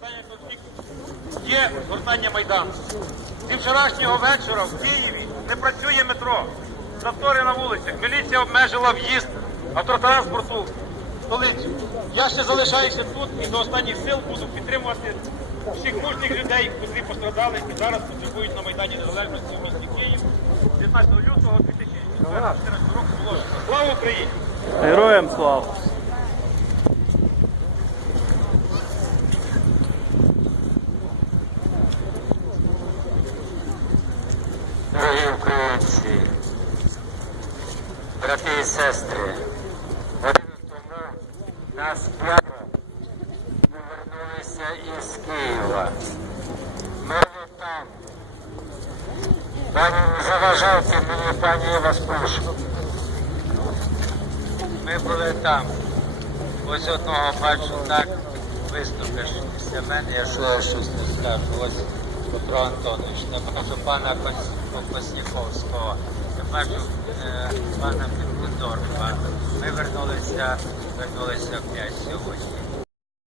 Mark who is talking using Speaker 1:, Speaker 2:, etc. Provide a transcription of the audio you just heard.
Speaker 1: розв'язання конфлікту. Є згортання Майдану. Зі вчорашнього вечора в Києві не працює метро. Затори на вулицях. Міліція обмежила в'їзд автотранспорту в столицю. Я ще залишаюся тут і до останніх сил буду підтримувати всіх мужніх людей, котрі пострадали і зараз потребують на Майдані Незалежності в місті Київ 19 лютого 2014 року. Слава Україні!
Speaker 2: Героям слава!
Speaker 3: Українці, брати і сестри, годину тому нас п'ятеро повернулися із Києва. Ми вже там. Пані, не заважайте мені, пані, я вас прошу. Ми були там. Ось одного бачу так, виступиш після мене, я що щось не скажу. Ось Петро Антонович, не бачу пана Кос- Косніковського, не бачу е, пана Підкудорова. Ми вернулися, вернулися в князь сьогодні.